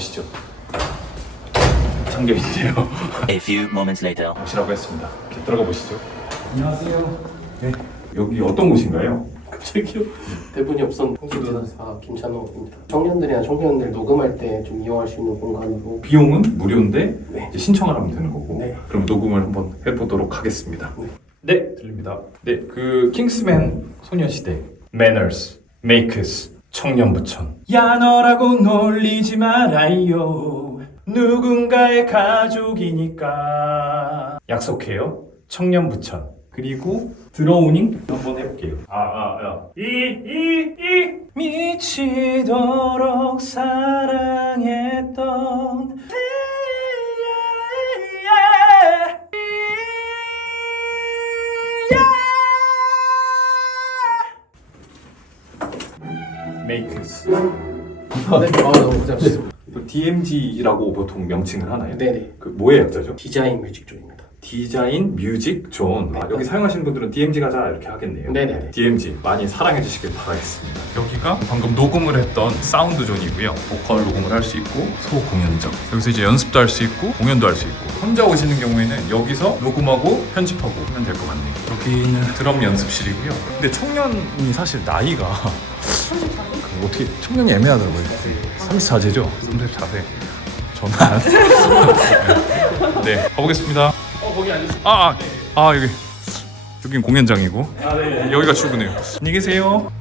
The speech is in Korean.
가보시죠. 잠겨 있네요. A few moments later. 오시라고 했습니다. 들어가 보시죠. 안녕하세요. 네. 여기 어떤 곳인가요? 갑자기요? 대본이 없었는데 홍수대사 김찬호입니다. 청년들이나 청소년들 녹음할 때 좀 이용할 수 있는 공간으로 비용은 무료인데 네. 이제 신청을 하면 되는 거고. 네. 그럼 녹음을 한번 해보도록 하겠습니다. 네. 네, 들립니다. 네, 그 킹스맨 소녀시대, Manners, 청년부천. 야 너라고 놀리지 말아요. 누군가의 가족이니까. 약속해요. 청년부천. 그리고 드로우닝 한번 해볼게요. 아, 아, 아. 이, 이, 이. 미치도록 사랑했던 메이크스. 네, 아 너무 고생하셨습니다. DMG라고 보통 명칭을 하나요? 네네. 그 뭐의 약자죠? 디자인 뮤직 쪽입니다. 디자인 뮤직 존. 아, 여기 사용하시는 분들은 DMG 가자 이렇게 하겠네요. 네네네. DMG 많이 사랑해 주시길 바라겠습니다. 여기가 방금 녹음을 했던 사운드 존이고요. 보컬 녹음을 할 수 있고 소 공연장. 여기서 이제 연습도 할 수 있고 공연도 할 수 있고 혼자 오시는 경우에는 여기서 녹음하고 편집하고 하면 될 것 같네요. 여기는 드럼 연습실이고요. 근데 청년이 사실 나이가 그 어떻게 청년이 애매하더라고요. 34세죠? 34세. 저는 안. 네, 가보겠습니다. 어 거기 앉으시. 아, 아, 아 여기 여긴 공연장이고 여기가 출구네요. 안녕히 계세요.